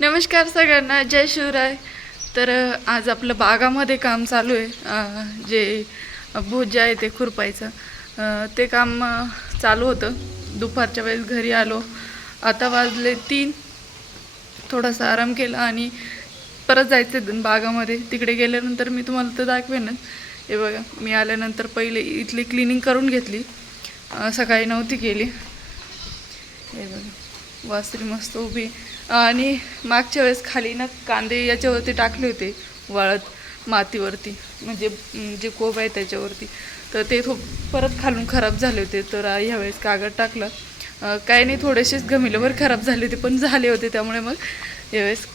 नमस्कार सगळ्यांना जय शिवराय. तर आज आपलं बागामध्ये काम चालू आहे. जे भोज आहे ते खुरपायचं. ते काम चालू होतं. दुपारच्या वेळेस घरी आलो. आता वाजले तीन. थोडासा आराम केला आणि परत जायचं बागामध्ये. तिकडे गेल्यानंतर मी तुम्हाला तर दाखवेनच हे बघा मी आल्यानंतर पहिले इथली क्लिनिंग करून घेतली. सकाळी नव्हती केली. हे बघा. वासरी मस्त उभी. आणि मागच्या वेळेस खाली ना कांदे याच्यावरती टाकले होते वाळत मातीवरती म्हणजे जे कोब आहे त्याच्यावरती. तर ते थो परत खालून खराब झाले होते तर ह्यावेळेस कागद टाकला. काही नाही थोडेसेच गमिल्यावर खराब झाले होते पण झाले होते त्यामुळे मग यावेळेस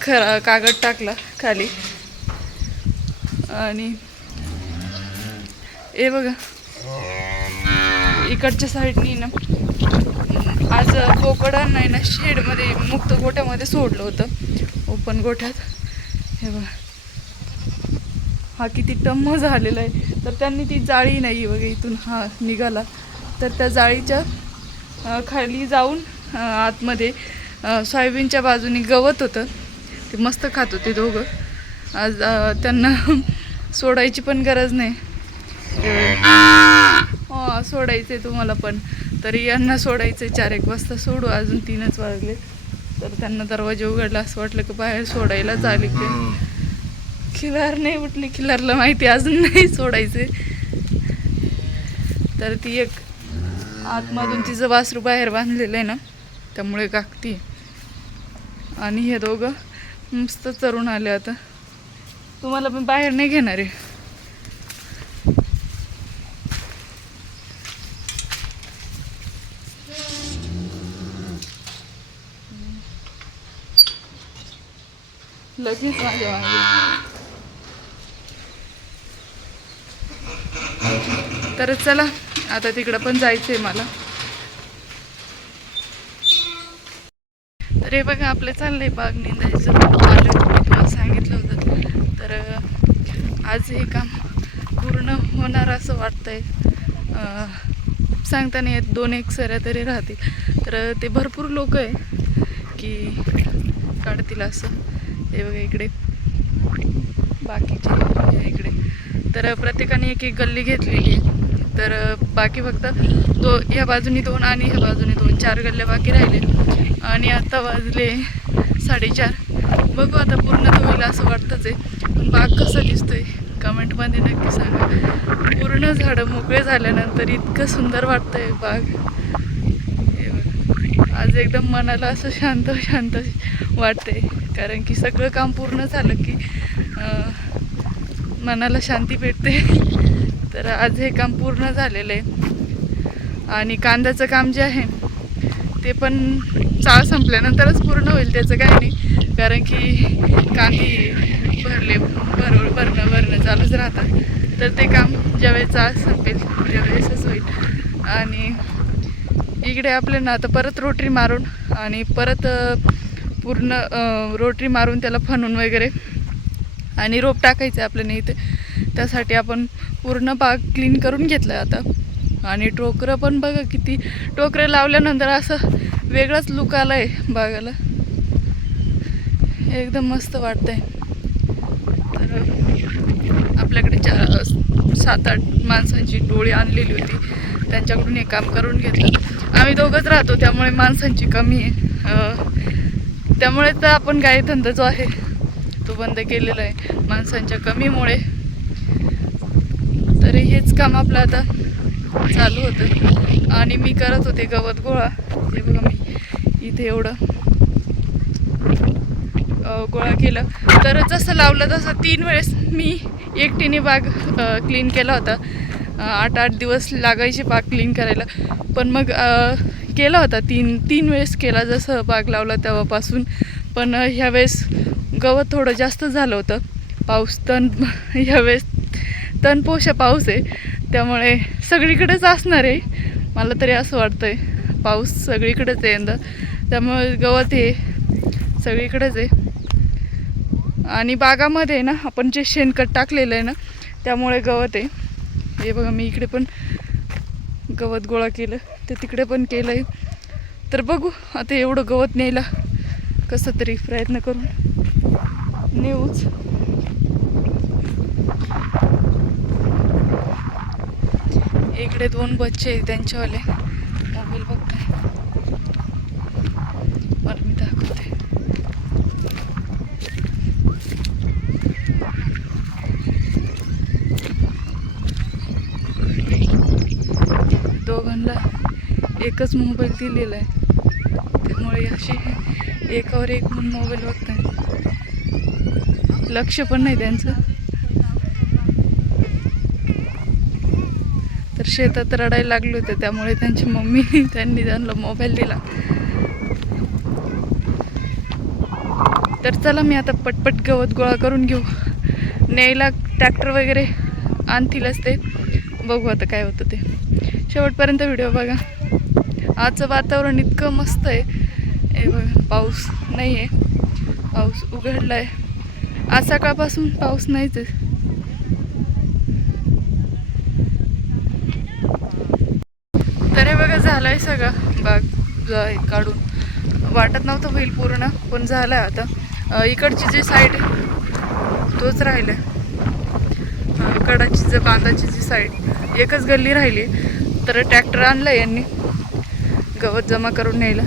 खरा कागद टाकला खाली. आणि हे बघा. इकडच्या साईडनी ना. आज बोकडांना आहे ना शेडमध्ये मुक्त गोठ्यामध्ये सोडलं होतं. ओपन गोठ्यात. हे बघा. हा किती टम्म झालेला आहे. तर त्यांनी ती जाळी नाही बघा इथून हा निघाला. तर त्या जाळीच्या खाली जाऊन आतमध्ये सोयाबीनच्या बाजूने गवत होतं. ते मस्त खात होते दोघं. आज त्यांना सोडायची पण गरज नाही. हो सोडायचं आहे तुम्हाला पण. तरी यांना सोडायचं आहे. चार एक वाजता सोडू. अजून तीनच वाजले. तर त्यांना दरवाजा उघडला. असं वाटलं की बाहेर सोडायला झाले ते. खिलार नाही उठली खिलारला माहिती अजून नाही सोडायचे. तर ती एक आतमधून तिचं वासरू बाहेर बांधलेलं आहे ना त्यामुळे गागती आणि हे दोघं मस्त चरून आले आता. तुम्हाला पण बाहेर नाही घेणार आहे. लगेच माझ्या मागे. तर चला आता तिकडं पण जायचंय मला. तर हे बघा आपलं चाललंय बाग निंदायचं. आलं तुम्हाला सांगितलं होतं. तर आज हे काम पूर्ण होणार असं वाटतंय. अं, सांगता नाही येत दोन एक सऱ्या तरी राहतील. तर ते भरपूर लोक आहे की काढतील असं. हे बघा इकडे. बाकीचे इकडे. तर प्रत्येकाने एक एक गल्ली घेतलेली. आहे तर बाकी फक्त दो ह्या बाजूनी दोन आणि ह्या बाजूनी दोन. चार गल्ल्या बाकी राहिले आणि आता वाजले साडेचार. बघू आता पूर्ण तर होईल असं वाटतंच आहे. पण बाग कसं दिसतोय? कमेंटमध्ये नक्की सांगा. पूर्ण झाडं मोकळे झाल्यानंतर इतकं सुंदर वाटतंय बाग. आज एकदम मनाला असं शांत शांत वाटते कारण की सगळं काम पूर्ण झालं की मनाला शांती भेटते. तर आज हे काम पूर्ण झालेलं आहे. आणि कांद्याचं काम जे आहे ते पण चाळ संपल्यानंतरच पूर्ण होईल त्याचं काय नाही. कारण की कांदी भरले भरवळ भरणं भरणं चालूच राहतात. तर ते काम ज्यावेळेस चाळ संपेल त्यावेळेसच होईल. आणि इकडे आपले ना आता परत रोटरी मारून आणि परत पूर्ण रोटरी मारून त्याला फनून वगैरे आणि रोप टाकायचं आहे आपल्याला इथे. त्यासाठी आपण पूर्ण बाग क्लीन करून घेतलं आहे आता. आणि टोकरं पण बघा किती टोकरं लावल्यानंतर असं वेगळाच लुक आला आहे बागाला. एकदम मस्त वाटतंय. तर आपल्याकडे चार सात आठ माणसांची टोळी आणलेली होती. त्यांच्याकडून हे काम करून घेतलं. आम्ही दोघंच राहतो त्यामुळे माणसांची कमी आहे. त्यामुळे तर आपण गायधंदा जो आहे तो बंद केलेला आहे माणसांच्या कमीमुळे. तर हेच काम आपलं आता चालू होतं. आणि मी करत होते गवत गोळा. हे बघा मी इथे एवढं गोळा केलं. तर जसं लावलं तसं तीन वेळेस मी एकटीने बाग क्लीन केला होता. आठ आठ दिवस लागायचे बाग क्लीन करायला. पण मग केला होता. तीन तीन वेळेस केला जसं बाग लावला तेव्हापासून. पण ह्या ह्यावेळेस गवत थोडं जास्त झालं होतं. पाऊस तण ह्यावेळेस तणपोषा पाऊस आहे. त्यामुळे सगळीकडेच असणार आहे. मला तरी असं वाटतं आहे पाऊस सगळीकडेच आहे यंदा. त्यामुळे गवत हे सगळीकडेच आहे. आणि बागामध्ये ना आपण जे शेणखत टाकलेलं आहे ना त्यामुळे गवत आहे. हे बघा मी इकडे पण गवत गोळा केलं ते तिकडे पण केलं आहे तर बघू आता एवढं गवत न्यायला कसं तरी प्रयत्न करून नेऊच. इकडे दोन बच्चे आहेत त्यांच्यावाले मोबाईल बघताय मला मी दाखवते दोघांना एकच मोबाईल दिलेला आहे. त्यामुळे अशी एकावर एक म्हणून मोबाईल बघताय. लक्ष पण नाही त्यांचं. तर शेतात रडायला लागले होते त्यामुळे त्यांची मम्मी त्यांनी त्यांना मोबाईल दिला. तर चला मी आता पटपट गवत गोळा करून घेऊ. न्यायला ट्रॅक्टर वगैरे आणतीलच ते. बघू आता काय होतं ते. शेवटपर्यंत व्हिडिओ बघा. आजचं वातावरण इतकं मस्त आहे. ए बघा पाऊस नाही आहे पाऊस उघडला आहे आज सकाळपासून पाऊस नाहीच आहे. तर हे बघा आहे सगळं. बाग आहे काढून. वाटत नव्हतं होईल पूर्ण पण झालं आहे आता इकडची जी साईड आहे तोच राहिला अं, कडाची जी बांधाची जी साईड एकच गल्ली राहिली तर ट्रॅक्टर आणलं यांनी. गवत जमा करून न्यायला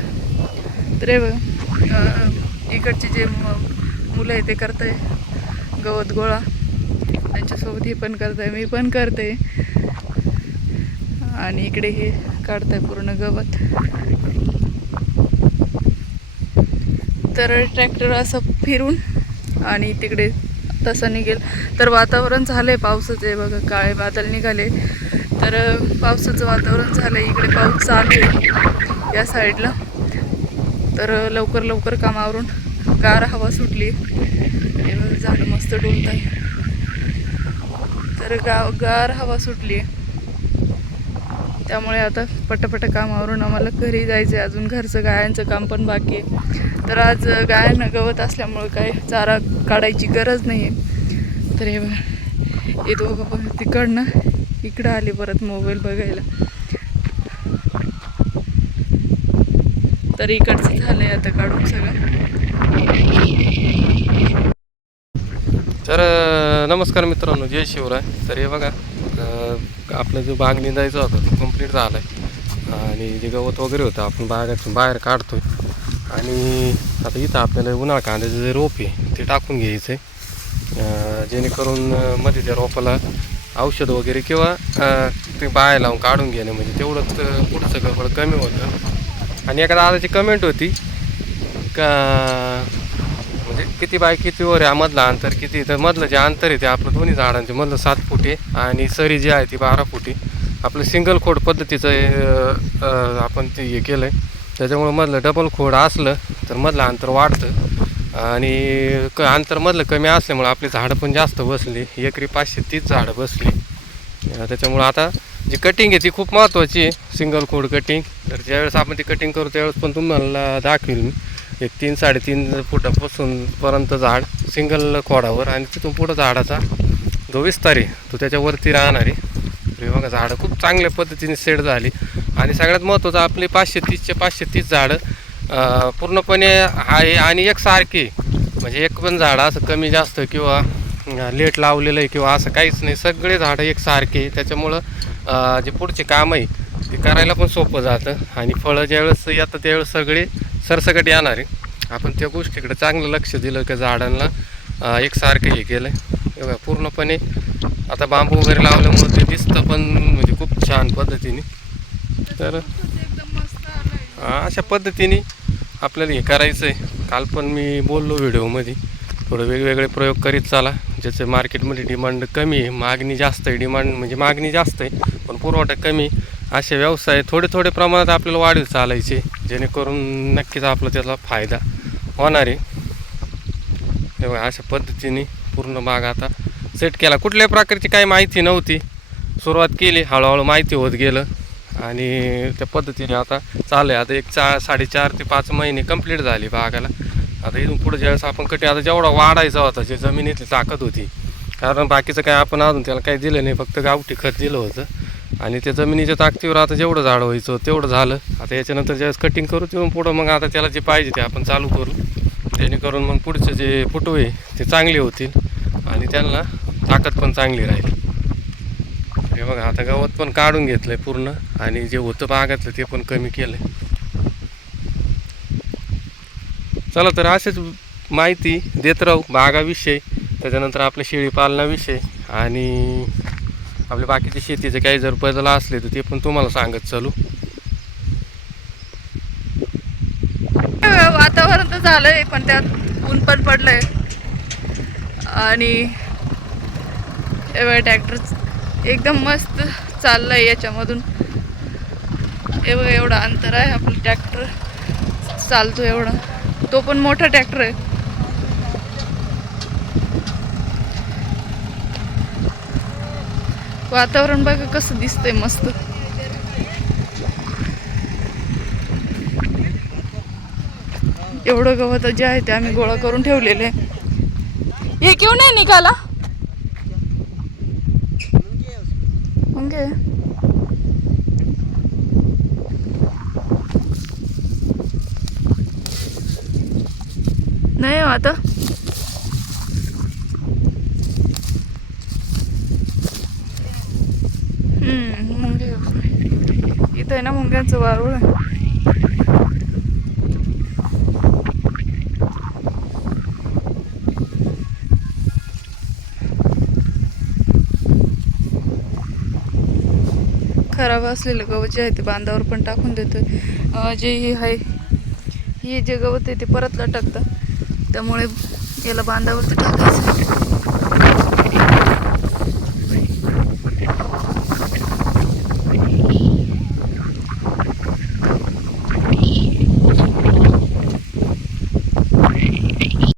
तर हे बघा इकडचे जे म- मुलं आहे ते करत आहे गवत गोळा. त्यांच्यासोबत हे पण करत आहे मी पण करते. आणि इकडे हे काढत आहे पूर्ण गवत. तर ट्रॅक्टर असं फिरून आणि तिकडे तसं निघेल. तर वातावरण झालंय पावसाचं आहे बघा काळे बादल निघाले. तर पावसाचं वातावरण झालंय इकडे पाऊस चालू आहे. या साईडला. तर लवकर लवकर कामावरून गार हवा सुटली. हे झाडं मस्त डोलत आहे तर गाव गार हवा सुटली. आहे त्यामुळे आता पटापट कामावरून आम्हाला घरी जायचं आहे अजून घरचं गायांचं काम पण बाकी आहे. तर आज गायांना गवत असल्यामुळं काय चारा काढायची गरज नाही आहे तर हे दोघं पण तिकडनं इकडं आले परत मोबाईल बघायला. तर इकडचं झालंय आता काढून सगळं. तर नमस्कार मित्रांनो जय शिवराय. तर हे बघा आपलं आपला जो बाग निंदायचा होता तो कंप्लीट झाला आहे आणि जे गवत वगैरे होतं आपण बागातून बाहेर काढतोय. आणि आता इथं आपल्याला उन्हाळा कांद्याचं जे रोप आहे ते टाकून घ्यायचं आहे जेणेकरून मध्ये त्या रोपाला औषध वगैरे किंवा ते बाया लावून काढून घेणं म्हणजे तेवढंच पुढचं गडबड कमी होतं. आणि एका दादाची कमेंट होती का म्हणजे किती बाय किती वर आहे मधलं अंतर किती तर मधलं जे अंतर आहे ते आपलं दोन्ही झाडांचे मधलं सात फुटे आणि सरी जी आहे ती बारा फुटे आपलं सिंगल खोड पद्धतीचं आपण ते हे केलं आहे त्याच्यामुळं मधलं डबल खोड असलं तर मधलं अंतर वाढतं. आणि क अंतर मधलं कमी असल्यामुळं आपली झाडं पण जास्त बसली. एकरी पाचशे तीस झाडं बसली. त्याच्यामुळं आता जी कटिंग आहे ती खूप महत्त्वाची आहे सिंगल खोड कटिंग तर ज्यावेळेस आपण ती कटिंग करू त्यावेळेस पण तुम्हाला दाखवेल मी एक तीन साडेतीन फुटापासून पर्यंत झाड सिंगल खोडावर आणि तिथून पुढं झाडाचा जो विस्तार आहे तो त्याच्यावरती राहणार आहे. बघा झाडं खूप चांगल्या पद्धतीने सेट झाली. आणि सगळ्यात महत्त्वाचं आपले पाचशे तीसचे पाचशे तीस झाडं पूर्णपणे आहे आणि एकसारखी म्हणजे एक पण झाडं असं कमी जास्त किंवा लेट लावलेलं आहे किंवा असं काहीच नाही. सगळे झाडं एक सारखे त्याच्यामुळं जे पुढचे काम आहे ते करायला पण सोपं जातं. आणि फळं ज्यावेळेस येतं त्यावेळेस सगळे सरसकट येणार आहे. आपण त्या गोष्टीकडे चांगलं लक्ष दिलं की झाडांना एकसारखं हे केलं आहे पूर्णपणे आता बांबू वगैरे लावल्यामुळे ते दिसतं पण म्हणजे खूप छान पद्धतीने. तर अशा पद्धतीने आपल्याला हे करायचं आहे काल पण मी बोललो व्हिडिओमध्ये थोडं वेगवेगळे प्रयोग करीत चाला. ज्याचं मार्केटमध्ये डिमांड कमी आहे मागणी जास्त आहे. डिमांड म्हणजे मागणी जास्त आहे. पण पुरवठा कमी. असे व्यवसाय थोडे थोडे प्रमाणात आपल्याला वाढीव चालायचे जेणेकरून नक्कीच आपला त्याचा फायदा होणार आहे. तेव्हा अशा पद्धतीने पूर्ण बाग आता सेट केला. कुठल्याही प्रकारची काही माहिती नव्हती. सुरुवात केली हळूहळू माहिती होत गेलं. आणि त्या पद्धतीने आता चालू आहे आता एक चा साडेचार ते पाच महिने कंप्लीट झाली बागाला. आता इथून पुढे ज्यावेळेस आपण कटी आता जेवढा वाढायचा होता जे जमिनीतली ताकद होती. कारण बाकीचं काय आपण अजून त्याला काही दिलं नाही फक्त गावठी खत दिलं होतं. आणि त्या जमिनीच्या ताकदीवर आता जेवढं झाड व्हायचं तेवढं झालं. आता याच्यानंतर ज्यावेळेस कटिंग करू तेव्हा पुढं मग आता त्याला जे पाहिजे ते आपण चालू करू. जेणेकरून मग पुढचे जे फोटो आहे ते चांगले होतील आणि त्यांना ताकद पण चांगली राहील. हे बघा आता गवत पण काढून घेतलंय पूर्ण आणि जे होतं बागातलं ते पण कमी केलंय. चला तर असेच माहिती देत राहू बागाविषयी. त्याच्यानंतर आपल्या शेळी पालनाविषयी. आणि आपले बाकीचे शेतीचे काही जर बदल असले तर ते पण तुम्हाला सांगत चालू. वातावरण तर झालंय पण त्यात ऊन पण पडलंय. आणि हे ट्रॅक्टर एकदम मस्त चाललंय याच्यामधून. एवढं एवढं अंतर आहे आपलं ट्रॅक्टर चालतो एवढा. तो पण मोठा ट्रॅक्टर आहे. वातावरण बघा कसं दिसतंय मस्त. एवढं गवत जे आहे ते आम्ही गोळा करून ठेवलेले. हे क्यों नाही निघाला? मुंगे. नाही हो आता हम्म मुंगे येतोय ना मुंग्यांचं वारूळ. खराब असलेलं गवत जे आहे ते बांधावर पण टाकून देतोय. जे हे आहे हे जे गवत आहे ते परत लटकतं त्यामुळे याला बांधावरती टाकायचं.